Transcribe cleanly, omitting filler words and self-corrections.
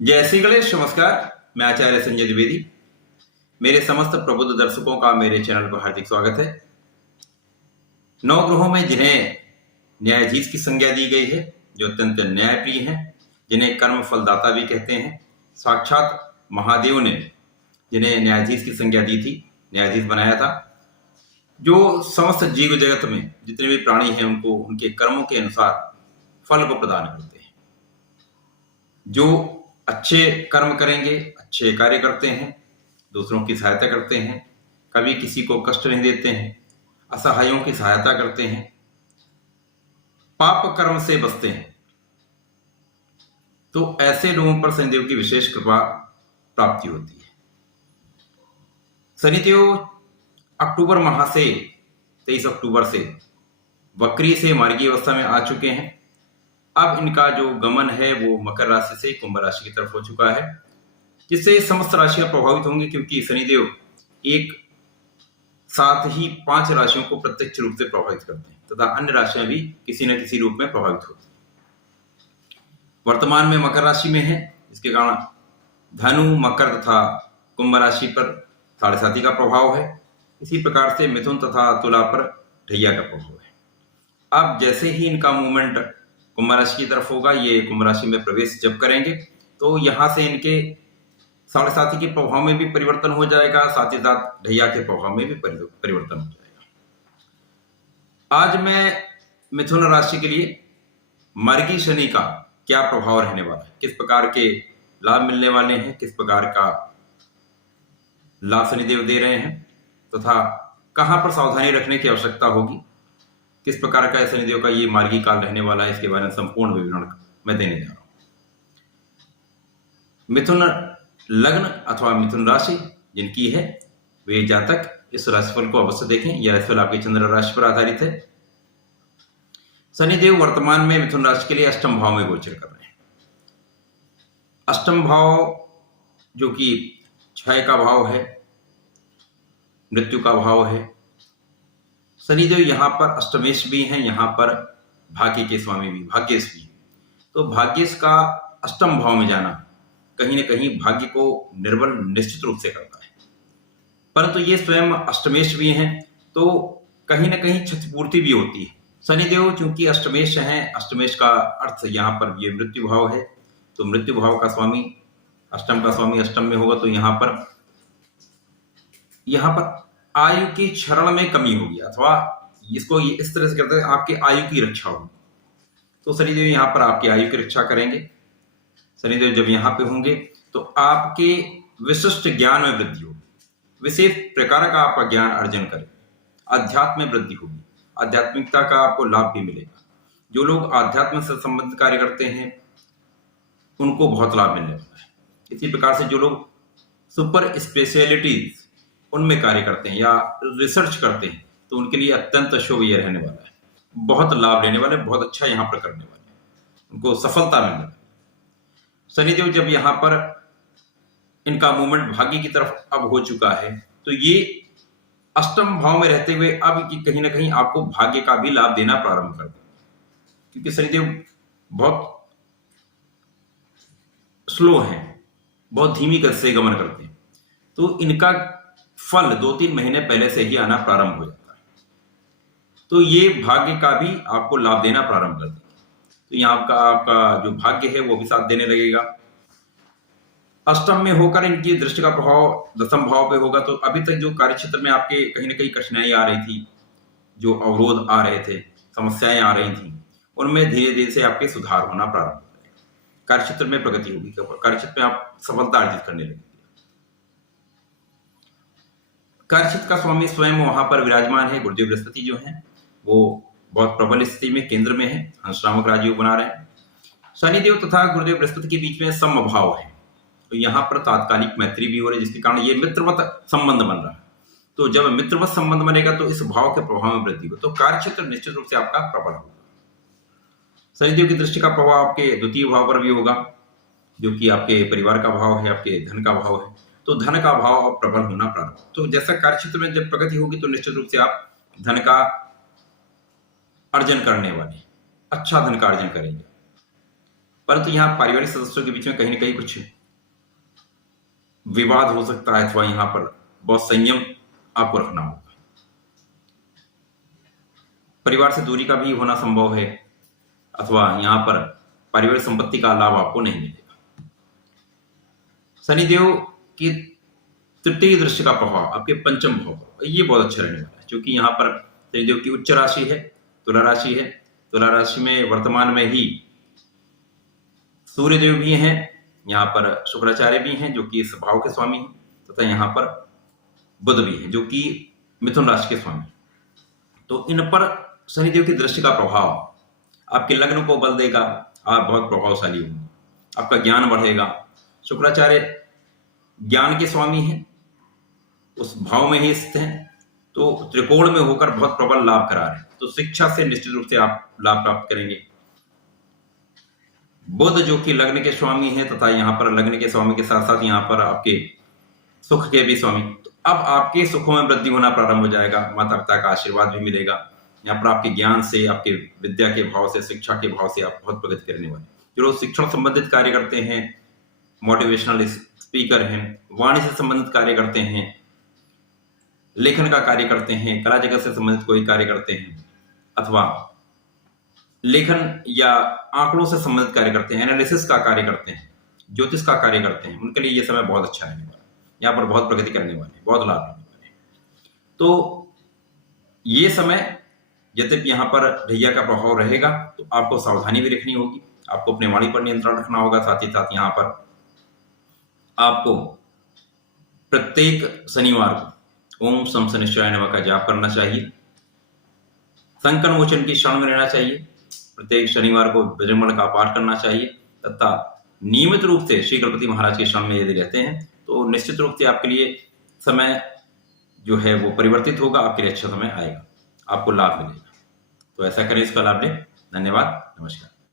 जय श्री गणेश। नमस्कार, मैं आचार्य संजय द्विवेदी। मेरे समस्त प्रबुद्ध दर्शकों का मेरे चैनल पर हार्दिक स्वागत है। नौ ग्रहों में जिन्हें न्यायाधीश की संज्ञा दी गई है, जो अत्यंत न्यायप्रिय हैं, जिन्हें कर्म फलदाता भी कहते हैं, साक्षात महादेव ने जिन्हें न्यायाधीश की संज्ञा दी थी, न्यायाधीश बनाया था, जो समस्त जीव जगत में जितने भी प्राणी हैं उनको उनके कर्मों के अनुसार फल को प्रदान करते हैं। जो अच्छे कर्म करेंगे, अच्छे कार्य करते हैं, दूसरों की सहायता करते हैं, कभी किसी को कष्ट नहीं देते हैं, असहायों की सहायता करते हैं, पाप कर्म से बचते हैं, तो ऐसे लोगों पर शनिदेव की विशेष कृपा प्राप्ति होती है। शनिदेव अक्टूबर माह से 23 अक्टूबर से वक्री से मार्गी अवस्था में आ चुके हैं। अब इनका जो गमन है वो मकर राशि से कुंभ राशि की तरफ हो चुका है, जिससे समस्त राशियां प्रभावित होंगी, क्योंकि शनिदेव एक साथ ही 5 राशियों को प्रत्यक्ष रूप से प्रभावित करते हैं तथा अन्य राशियां भी किसी न किसी रूप में प्रभावित होती हैं। वर्तमान में मकर राशि में है, इसके कारण धनु, मकर तथा कुंभ राशि पर साढ़े साथी का प्रभाव है। इसी प्रकार से मिथुन तथा तुला पर ढैया का प्रभाव है। अब जैसे ही इनका मूवमेंट कुंभ राशि की तरफ होगा, ये कुंभ राशि में प्रवेश जब करेंगे तो यहां से इनके साढ़े साथी के प्रभाव में भी परिवर्तन हो जाएगा, साथ ही साथ ढैया के प्रभाव में भी परिवर्तन हो जाएगा। आज मैं मिथुन राशि के लिए मार्गी शनि का क्या प्रभाव रहने वाला है, किस प्रकार के लाभ मिलने वाले हैं, किस प्रकार का लाभ शनिदेव दे रहे हैं तथा कहां पर सावधानी रखने की आवश्यकता होगी, किस प्रकार का शनिदेव का ये मार्गी काल रहने वाला है, इसके बारे में संपूर्ण विवरण मैं देने जा रहा हूं। मिथुन लग्न अथवा मिथुन राशि जिनकी है वे जातक इस राशिफल को अवश्य देखें। यह राशिफल आपकी चंद्र राशि पर आधारित है। शनिदेव वर्तमान में मिथुन राशि के लिए अष्टम भाव में गोचर कर रहे हैं। अष्टम भाव जो कि क्षय का भाव है, मृत्यु का भाव है। शनिदेव यहाँ पर अष्टमेश भी हैं, यहाँ पर भाग्य के स्वामी भी, भाग्येश भी। तो भाग्येश का अष्टम भाव में जाना कहीं न कहीं भाग्य को निर्बल निश्चित रूप से करता है, परंतु ये स्वयं अष्टमेश भी हैं तो कहीं न कहीं क्षतिपूर्ति भी होती है। शनिदेव चूंकि अष्टमेश हैं, अष्टमेश का अर्थ यहाँ पर ये मृत्यु भाव है, तो मृत्यु भाव का स्वामी, अष्टम का स्वामी अष्टम में होगा, तो यहाँ पर आयु की क्षरण में कमी होगी, अथवा इसको इस तरह से कहते हैं आपके आयु की रक्षा होगी। तो शनिदेव यहाँ पर आपकी आयु की रक्षा करेंगे। शनिदेव जब यहाँ पे होंगे तो आपके विशिष्ट ज्ञान में वृद्धि होगी, विशेष प्रकार का आपका ज्ञान अर्जन करेंगे, अध्यात्म में वृद्धि होगी, आध्यात्मिकता का आपको लाभ भी मिलेगा। जो लोग आध्यात्म से संबंधित कार्य करते हैं उनको बहुत लाभ मिलने वाला है। इसी प्रकार से जो लोग सुपर स्पेशलिटीज उनमें कार्य करते हैं या रिसर्च करते हैं तो उनके लिए अत्यंत शुभ यह रहने वाला है। बहुत लाभ लेने वाले, बहुत अच्छा यहाँ पर करने वाले, उनको सफलता मिलने वाली। शनिदेव जब यहाँ पर इनका मूवमेंट भाग्य की तरफ अब हो चुका है तो ये अष्टम भाव में रहते हुए अब कहीं ना कहीं आपको भाग्य का भी लाभ देना प्रारंभ कर देंगे, क्योंकि शनिदेव बहुत स्लो हैं, बहुत धीमी गति से गमन करते हैं, तो इनका फल 2-3 महीने पहले से ही आना प्रारंभ हो जाता है। तो ये भाग्य का भी आपको लाभ देना प्रारंभ कर देंगे। तो यहाँ आपका जो भाग्य है वो भी साथ देने लगेगा। अष्टम में होकर इनकी दृष्टि का प्रभाव दशम भाव पे होगा, तो अभी तक जो कार्य क्षेत्र में आपके कहीं ना कहीं कठिनाई आ रही थी, जो अवरोध आ रहे थे, समस्याएं आ रही थी, उनमें धीरे धीरे से आपके सुधार होना प्रारंभ हो जाएगा। कार्य क्षेत्र में प्रगति होगी, कार्य क्षेत्र में आप सफलता अर्जित करने लगेंगे। कार्य क्षेत्र का स्वामी स्वयं वहां पर विराजमान है। गुरुदेव बृहस्पति जो हैं वो बहुत प्रबल स्थिति में केंद्र में है, हंस नामक राजयोग बना रहे हैं। शनिदेव तथा गुरुदेव बृहस्पति के बीच में समभाव है, तो यहाँ पर तात्कालिक मैत्री भी हो रही है, जिसके कारण ये मित्रवत संबंध बन रहा है। तो जब मित्रवत संबंध बनेगा तो इस भाव के प्रभाव में वृद्धि हो, तो कार्य क्षेत्र निश्चित रूप से आपका प्रबल होगा। शनिदेव की दृष्टि का प्रभाव आपके द्वितीय भाव पर भी होगा, जो कि आपके परिवार का भाव है, आपके धन का भाव है, तो धन का भाव प्रबल होना प्रारंभ। तो जैसा कार्य क्षेत्र में जब प्रगति होगी तो निश्चित रूप से आप धन का अर्जन करने वाले, अच्छा धन का अर्जन करेंगे। परंतु यहाँ पारिवारिक सदस्यों के बीच में कहीं ना कहीं कुछ विवाद हो सकता है, अथवा यहाँ पर बहुत संयम आपको रखना होगा। परिवार से दूरी का भी होना संभव है, अथवा यहाँ पर पारिवारिक संपत्ति का लाभ आपको नहीं मिलेगा। शनिदेव की तृतीय दृष्टि का प्रभाव आपके पंचम भाव पर, ये बहुत अच्छा रहने वाला है, क्योंकि यहाँ पर शनिदेव की उच्च राशि है, तुला राशि है। तुला राशि में वर्तमान में ही सूर्यदेव भी हैं, यहाँ पर शुक्राचार्य भी हैं जो कि इस भाव के स्वामी हैं, तथा यहाँ पर बुध भी है जो कि मिथुन राशि के स्वामी। तो इन पर शनिदेव की दृष्टि का प्रभाव आपके लग्न को बल देगा, आप बहुत प्रभावशाली होंगे, आपका ज्ञान बढ़ेगा। शुक्राचार्य ज्ञान के स्वामी हैं, उस भाव में ही स्थित हैं, तो त्रिकोण में होकर बहुत प्रबल लाभ करा रहे हैं, तो शिक्षा से निश्चित रूप से आप लाभ प्राप्त करेंगे। बुध जो कि लग्न के स्वामी हैं, तथा यहाँ पर लग्न के स्वामी के साथ साथ यहाँ पर आपके सुख के भी स्वामी, तो अब आपके सुखों में वृद्धि होना प्रारंभ हो जाएगा, माता पिता का आशीर्वाद भी मिलेगा। यहाँ पर आपके ज्ञान से, आपके विद्या के भाव से, शिक्षा के भाव से आप बहुत प्रगति करने वाले। जो लोग शिक्षण संबंधित कार्य करते हैं, मोटिवेशनल स्पीकर हैं, वाणी से संबंधित कार्य करते हैं, लेखन का कार्य करते हैं, कला जगत से संबंधित कोई कार्य करते हैं, अथवा लेखन या आंकड़ों से संबंधित कार्य करते हैं, एनालिसिस का कार्य करते हैं, ज्योतिष का कार्य करते हैं, उनके लिए ये समय बहुत अच्छा रहने वाला है। यहाँ पर बहुत प्रगति करने वाले, बहुत लाभ लेने वाले। तो ये समय यद्यपि यहाँ पर ढैया का प्रभाव रहेगा, तो आपको सावधानी भी रखनी होगी, आपको अपने वाणी पर नियंत्रण रखना होगा। साथ ही साथ यहाँ पर आपको प्रत्येक शनिवार को ओम शम शनिश्चराय नमः का जाप करना चाहिए, संकट मोचन की शरण में रहना चाहिए, प्रत्येक शनिवार को बजरंगबली का पाठ करना चाहिए, तथा नियमित रूप से श्री गणपति महाराज के शरण में यदि रहते हैं तो निश्चित रूप से आपके लिए समय जो है वो परिवर्तित होगा, आपके लिए अच्छा समय आएगा, आपको लाभ मिलेगा। तो ऐसा करें, इसका लाभ लें। धन्यवाद, नमस्कार।